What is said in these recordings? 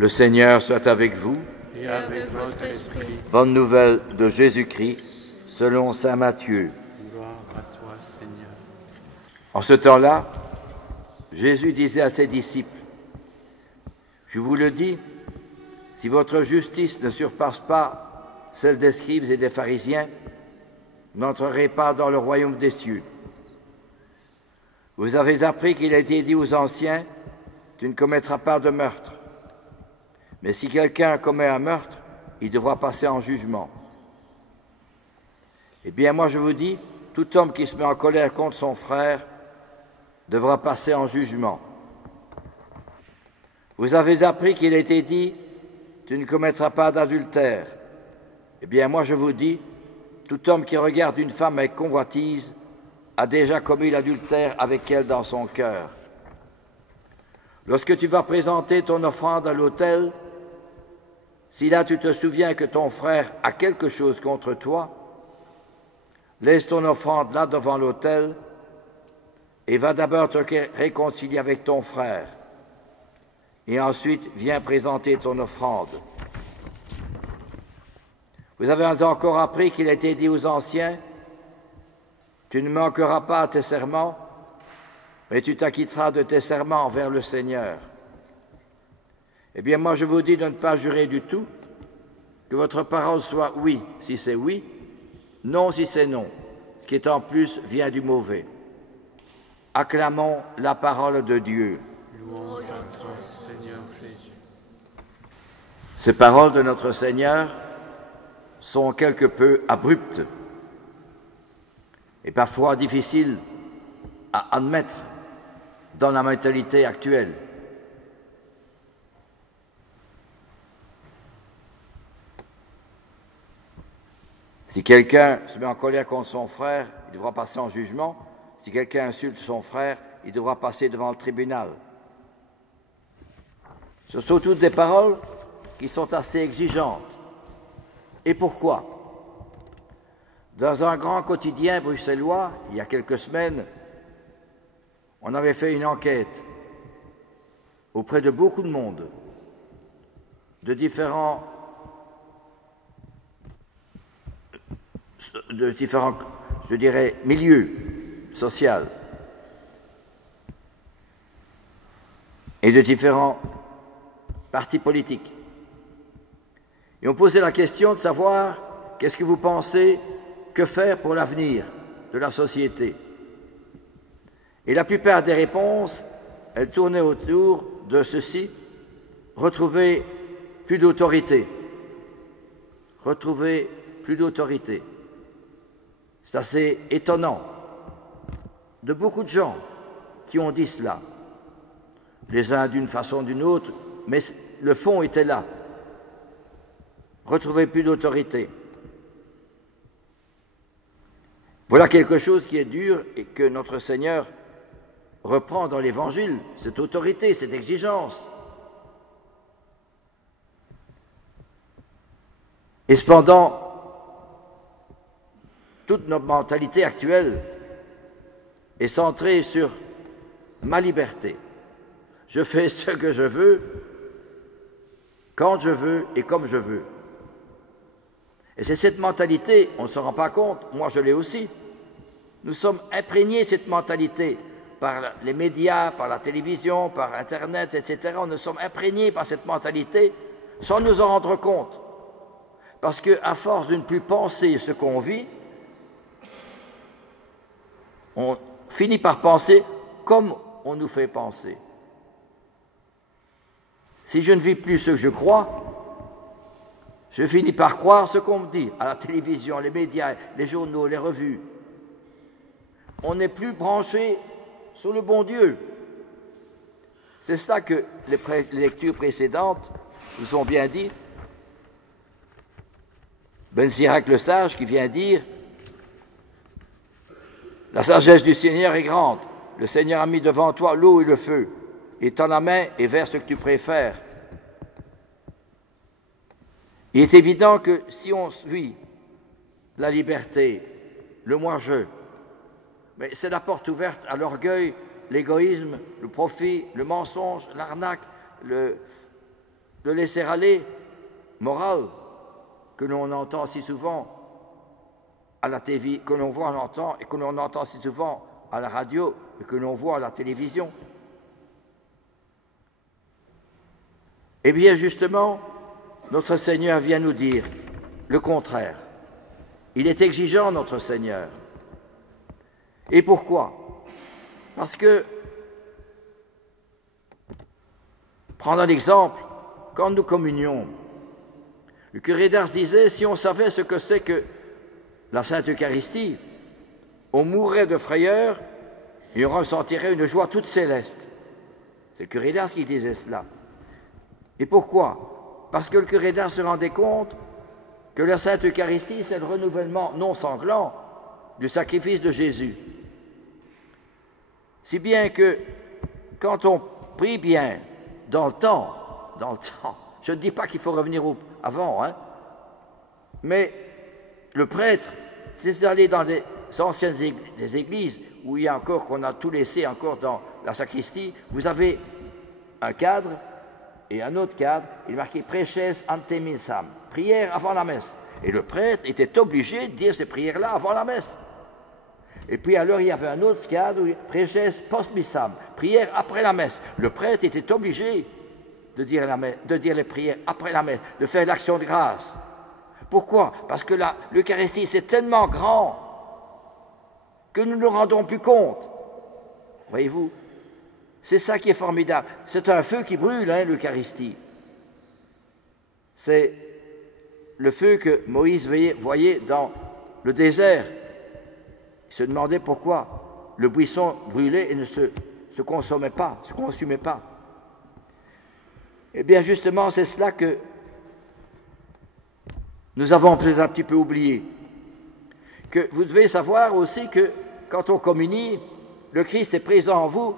Le Seigneur soit avec vous. Et avec votre esprit. Bonne nouvelle de Jésus-Christ, selon saint Matthieu. Gloire à toi, Seigneur. En ce temps-là, Jésus disait à ses disciples, « Je vous le dis, si votre justice ne surpasse pas celle des scribes et des pharisiens, vous n'entrerez pas dans le royaume des cieux. Vous avez appris qu'il a été dit aux anciens, « Tu ne commettras pas de meurtre. » Mais si quelqu'un commet un meurtre, il devra passer en jugement. Eh bien, moi je vous dis, tout homme qui se met en colère contre son frère devra passer en jugement. Vous avez appris qu'il a été dit, tu ne commettras pas d'adultère. Eh bien, moi je vous dis, tout homme qui regarde une femme avec convoitise a déjà commis l'adultère avec elle dans son cœur. Lorsque tu vas présenter ton offrande à l'autel, si là tu te souviens que ton frère a quelque chose contre toi, laisse ton offrande là devant l'autel et va d'abord te réconcilier avec ton frère. Et ensuite, viens présenter ton offrande. Vous avez encore appris qu'il a été dit aux anciens, tu ne manqueras pas à tes serments, mais tu t'acquitteras de tes serments envers le Seigneur. Eh bien, moi, je vous dis de ne pas jurer du tout, que votre parole soit oui, si c'est oui, non, si c'est non, ce qui est en plus vient du mauvais. Acclamons la parole de Dieu. Louange à toi, Seigneur Jésus. Ces paroles de notre Seigneur sont quelque peu abruptes et parfois difficiles à admettre dans la mentalité actuelle. Si quelqu'un se met en colère contre son frère, il devra passer en jugement. Si quelqu'un insulte son frère, il devra passer devant le tribunal. Ce sont toutes des paroles qui sont assez exigeantes. Et pourquoi? Dans un grand quotidien bruxellois, il y a quelques semaines, on avait fait une enquête auprès de beaucoup de monde, de différents, je dirais, milieux sociaux et de différents partis politiques. Et on posait la question de savoir qu'est-ce que vous pensez, que faire pour l'avenir de la société. Et la plupart des réponses, elles tournaient autour de ceci, retrouver plus d'autorité. Retrouver plus d'autorité. C'est assez étonnant de beaucoup de gens qui ont dit cela, les uns d'une façon ou d'une autre, mais le fond était là. Retrouver plus d'autorité. Voilà quelque chose qui est dur et que notre Seigneur reprend dans l'Évangile, cette autorité, cette exigence. Et cependant, toute notre mentalité actuelle est centrée sur ma liberté. Je fais ce que je veux, quand je veux et comme je veux. Et c'est cette mentalité, on ne se rend pas compte, moi je l'ai aussi. Nous sommes imprégnés de cette mentalité par les médias, par la télévision, par Internet, etc. Nous sommes imprégnés par cette mentalité sans nous en rendre compte. Parce qu'à force de ne plus penser ce qu'on vit, on finit par penser comme on nous fait penser. Si je ne vis plus ce que je crois, je finis par croire ce qu'on me dit à la télévision, les médias, les journaux, les revues. On n'est plus branché sur le bon Dieu. C'est cela que les lectures précédentes nous ont bien dit. Ben Sirac le sage qui vient dire « La sagesse du Seigneur est grande. Le Seigneur a mis devant toi l'eau et le feu. Étends la main et verse ce que tu préfères. » Il est évident que si on suit la liberté, le moi-je, mais c'est la porte ouverte à l'orgueil, l'égoïsme, le profit, le mensonge, l'arnaque, de laisser aller morale que l'on entend si souvent à la TV, que l'on voit, on entend et que l'on entend si souvent à la radio et que l'on voit à la télévision. Eh bien, justement, notre Seigneur vient nous dire le contraire. Il est exigeant, notre Seigneur. Et pourquoi? Parce que, prendre un exemple, quand nous communions, le curé d'Ars disait, si on savait ce que c'est que la Sainte Eucharistie, on mourrait de frayeur et on ressentirait une joie toute céleste. C'est le curé d'Ars qui disait cela. Et pourquoi? Parce que le curé d'Ars se rendait compte que la Sainte Eucharistie, c'est le renouvellement non sanglant du sacrifice de Jésus. Si bien que quand on prie bien dans le temps, je ne dis pas qu'il faut revenir avant, hein, mais le prêtre, c'est d'aller dans des anciennes des églises où il y a encore, qu'on a tout laissé encore dans la sacristie, vous avez un cadre et un autre cadre, il est marqué « Preces ante missam », prière avant la messe. Et le prêtre était obligé de dire ces prières-là avant la messe. Et puis alors il y avait un autre cadre, « Preces post missam », prière après la messe. Le prêtre était obligé de dire les prières après la messe, de faire l'action de grâce. Pourquoi? Parce que l'Eucharistie, c'est tellement grand que nous ne nous rendons plus compte. Voyez-vous? C'est ça qui est formidable. C'est un feu qui brûle, hein, l'Eucharistie. C'est le feu que Moïse voyait dans le désert. Il se demandait pourquoi le buisson brûlait et ne se consumait pas. Eh bien, justement, c'est cela que nous avons peut-être un petit peu oublié. Que vous devez savoir aussi que quand on communie, le Christ est présent en vous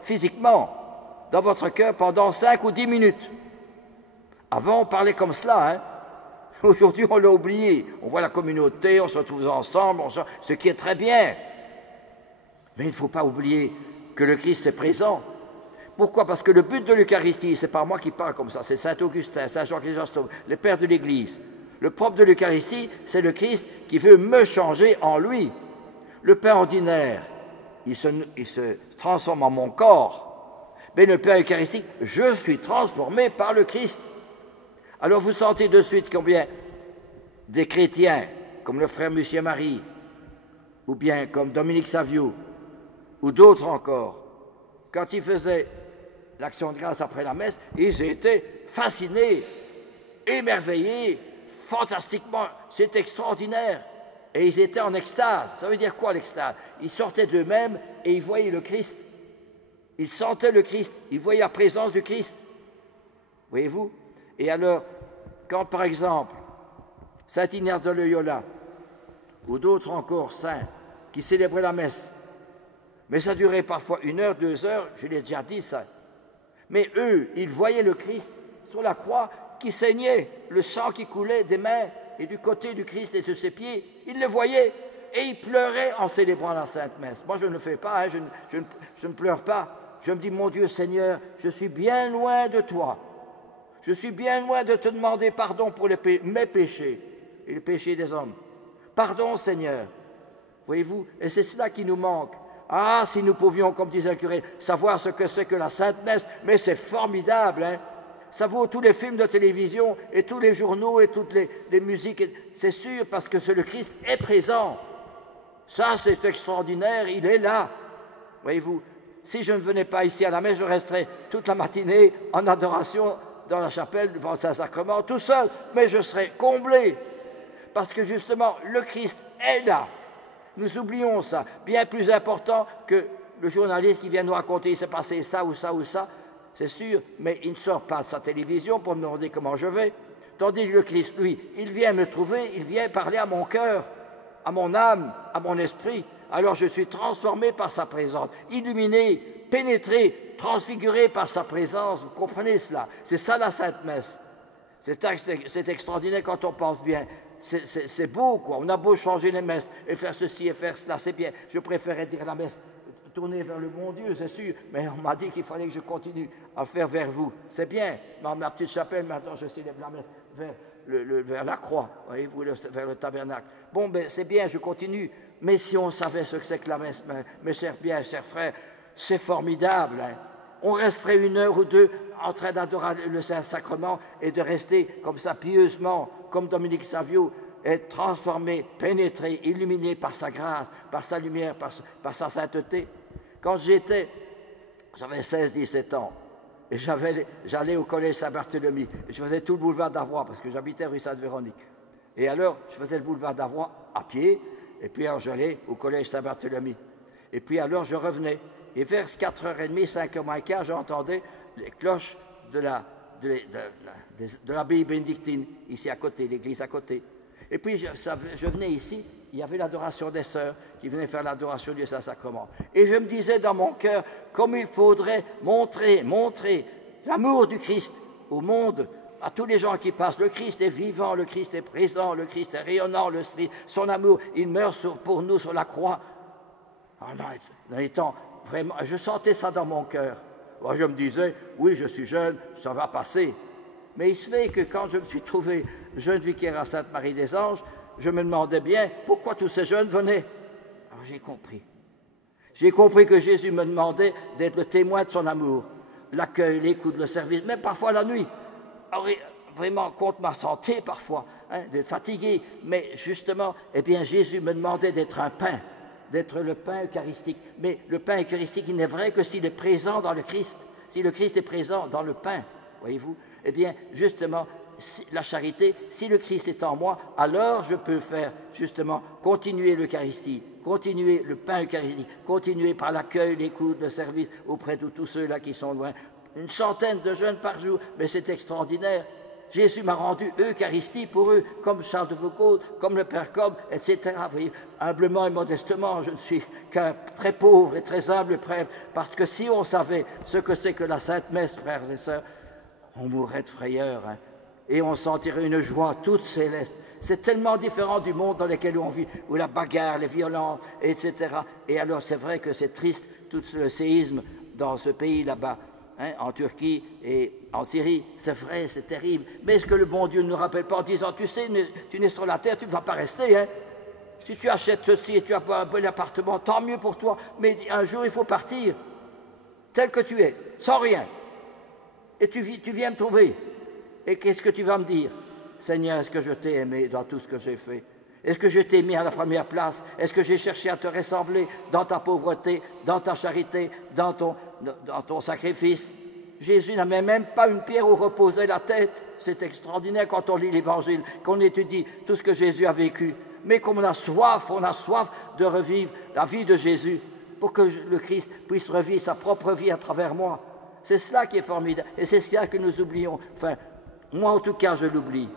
physiquement, dans votre cœur pendant 5 ou 10 minutes. Avant, on parlait comme cela, hein. Aujourd'hui, on l'a oublié. On voit la communauté, on se retrouve ensemble, ce qui est très bien. Mais il ne faut pas oublier que le Christ est présent. Pourquoi? Parce que le but de l'Eucharistie, ce n'est pas moi qui parle comme ça, c'est saint Augustin, saint Jean Chrysostome, les pères de l'Église. Le propre de l'Eucharistie, c'est le Christ qui veut me changer en lui. Le pain ordinaire, il se transforme en mon corps. Mais le pain eucharistique, je suis transformé par le Christ. Alors vous sentez de suite combien des chrétiens, comme le frère Monsieur Marie, ou bien comme Dominique Savio, ou d'autres encore, quand ils faisaient l'action de grâce après la messe, ils étaient fascinés, émerveillés, fantastiquement, c'est extraordinaire. Et ils étaient en extase. Ça veut dire quoi l'extase? Ils sortaient d'eux-mêmes et ils voyaient le Christ. Ils sentaient le Christ, ils voyaient la présence du Christ. Voyez-vous? Et alors, quand par exemple, saint Ignace de Loyola, ou d'autres encore saints, qui célébraient la messe, mais ça durait parfois 1 heure, 2 heures, je l'ai déjà dit ça, mais eux, ils voyaient le Christ sur la croix qui saignait, le sang qui coulait des mains et du côté du Christ et de ses pieds, ils le voyaient et ils pleuraient en célébrant la Sainte Messe. Moi, je ne le fais pas, hein, je ne pleure pas. Je me dis, mon Dieu Seigneur, je suis bien loin de toi. Je suis bien loin de te demander pardon pour mes péchés et les péchés des hommes. Pardon, Seigneur. Voyez-vous, et c'est cela qui nous manque. Ah, si nous pouvions, comme disait le curé, savoir ce que c'est que la Sainte Messe, mais c'est formidable, hein. Ça vaut tous les films de télévision et tous les journaux et toutes les musiques. C'est sûr, parce que le Christ est présent. Ça, c'est extraordinaire, il est là. Voyez-vous, si je ne venais pas ici à la messe, je resterais toute la matinée en adoration dans la chapelle devant le Saint-Sacrement, tout seul, mais je serais comblé. Parce que justement, le Christ est là. Nous oublions ça. Bien plus important que le journaliste qui vient nous raconter il s'est passé ça ou ça ou ça. C'est sûr, mais il ne sort pas de sa télévision pour me demander comment je vais. Tandis que le Christ, lui, il vient me trouver, il vient parler à mon cœur, à mon âme, à mon esprit. Alors je suis transformé par sa présence, illuminé, pénétré, transfiguré par sa présence. Vous comprenez cela? C'est ça la Sainte Messe. C'est extraordinaire quand on pense bien. C'est beau, quoi. On a beau changer les messes et faire ceci et faire cela, c'est bien. Je préférais dire la messe tourner vers le bon Dieu, c'est sûr, mais on m'a dit qu'il fallait que je continue à faire vers vous. C'est bien, dans ma petite chapelle, maintenant je célèbre la messe vers la croix, voyez-vous, vers le tabernacle. Bon, ben c'est bien, je continue, mais si on savait ce que c'est que la messe, mes chers frères, c'est formidable, hein. On resterait 1 heure ou 2 en train d'adorer le Saint-Sacrement et de rester comme ça pieusement, comme Dominique Savio, être transformé, pénétré, illuminé par sa grâce, par sa lumière, par sa sainteté. Quand j'avais 16-17 ans, et j'allais au collège Saint-Barthélemy, et je faisais tout le boulevard d'Avoie, parce que j'habitais rue Sainte-Véronique. Et alors, je faisais le boulevard d'Avoie à pied, et puis alors j'allais au collège Saint-Barthélemy. Et puis alors je revenais, et vers 4h30, 5h moins quart, j'entendais les cloches de l'abbaye bénédictine, ici à côté, l'église à côté. Et puis je venais ici, il y avait l'adoration des sœurs qui venaient faire l'adoration du Saint-Sacrement. Et je me disais dans mon cœur, comme il faudrait montrer l'amour du Christ au monde, à tous les gens qui passent. Le Christ est vivant, le Christ est présent, le Christ est rayonnant, son amour, il meurt pour nous sur la croix. En étant vraiment, je sentais ça dans mon cœur. Moi, je me disais, oui, je suis jeune, ça va passer. Mais il se fait que quand je me suis trouvé jeune vicaire à Sainte-Marie-des-Anges, je me demandais bien pourquoi tous ces jeunes venaient. Alors j'ai compris. J'ai compris que Jésus me demandait d'être le témoin de son amour, l'accueil, l'écoute, le service, même parfois la nuit. Alors, vraiment contre ma santé parfois, hein, d'être fatigué. Mais justement, eh bien, Jésus me demandait d'être un pain, d'être le pain eucharistique. Mais le pain eucharistique, il n'est vrai que s'il est présent dans le Christ. Si le Christ est présent dans le pain, voyez-vous, eh bien, justement, la charité, si le Christ est en moi, alors je peux faire, justement, continuer l'Eucharistie, continuer le pain eucharistique, continuer par l'accueil, l'écoute, le service auprès de tous ceux-là qui sont loin. 100 de jeunes par jour, mais c'est extraordinaire. Jésus m'a rendu Eucharistie pour eux, comme Charles de Foucauld, comme le Père Cobb, etc. Vous voyez, humblement et modestement, je ne suis qu'un très pauvre et très humble prêtre, parce que si on savait ce que c'est que la Sainte Messe, frères et sœurs, on mourrait de frayeur, hein, et on sentirait une joie toute céleste. C'est tellement différent du monde dans lequel on vit, où la bagarre, les violences, etc. Et alors c'est vrai que c'est triste, tout le séisme dans ce pays là-bas, hein, en Turquie et en Syrie, c'est vrai, c'est terrible. Mais est-ce que le bon Dieu ne nous rappelle pas en disant, tu sais, tu n'es sur la terre, tu ne vas pas rester, hein. Si tu achètes ceci et tu as un bon appartement, tant mieux pour toi, mais un jour il faut partir, tel que tu es, sans rien. Et tu viens me trouver. Et qu'est-ce que tu vas me dire? Seigneur, est-ce que je t'ai aimé dans tout ce que j'ai fait? Est-ce que je t'ai mis à la première place? Est-ce que j'ai cherché à te ressembler dans ta pauvreté, dans ta charité, dans ton sacrifice? Jésus n'avait même pas une pierre où reposer la tête. C'est extraordinaire quand on lit l'Évangile, qu'on étudie tout ce que Jésus a vécu. Mais comme on a soif de revivre la vie de Jésus pour que le Christ puisse revivre sa propre vie à travers moi. C'est cela qui est formidable et c'est cela que nous oublions. Enfin, moi en tout cas je l'oublie.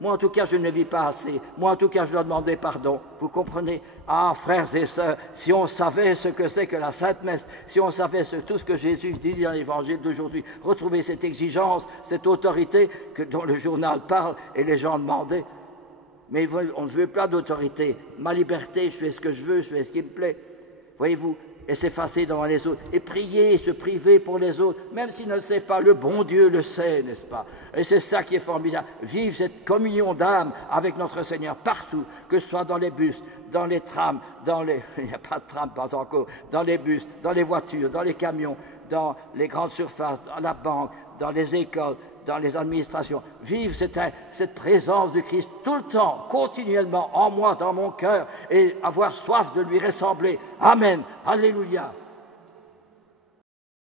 Moi en tout cas je ne vis pas assez. Moi en tout cas je dois demander pardon. Vous comprenez? Ah frères et sœurs, si on savait ce que c'est que la Sainte Messe, si on savait tout ce que Jésus dit dans l'Évangile d'aujourd'hui, retrouver cette exigence, cette autorité dont le journal parle et les gens demandaient. Mais on ne veut pas d'autorité. Ma liberté, je fais ce que je veux, je fais ce qui me plaît. Voyez-vous? Et s'effacer devant les autres, et prier, et se priver pour les autres, même s'ils ne le savent pas, le bon Dieu le sait, n'est-ce pas? Et c'est ça qui est formidable, vivre cette communion d'âme avec notre Seigneur partout, que ce soit dans les bus, dans les trams, il n'y a pas de tram, pas encore, dans les bus, dans les voitures, dans les camions, dans les grandes surfaces, dans la banque, dans les écoles, dans les administrations, vivre cette présence du Christ tout le temps, continuellement, en moi, dans mon cœur, et avoir soif de lui ressembler. Amen. Alléluia.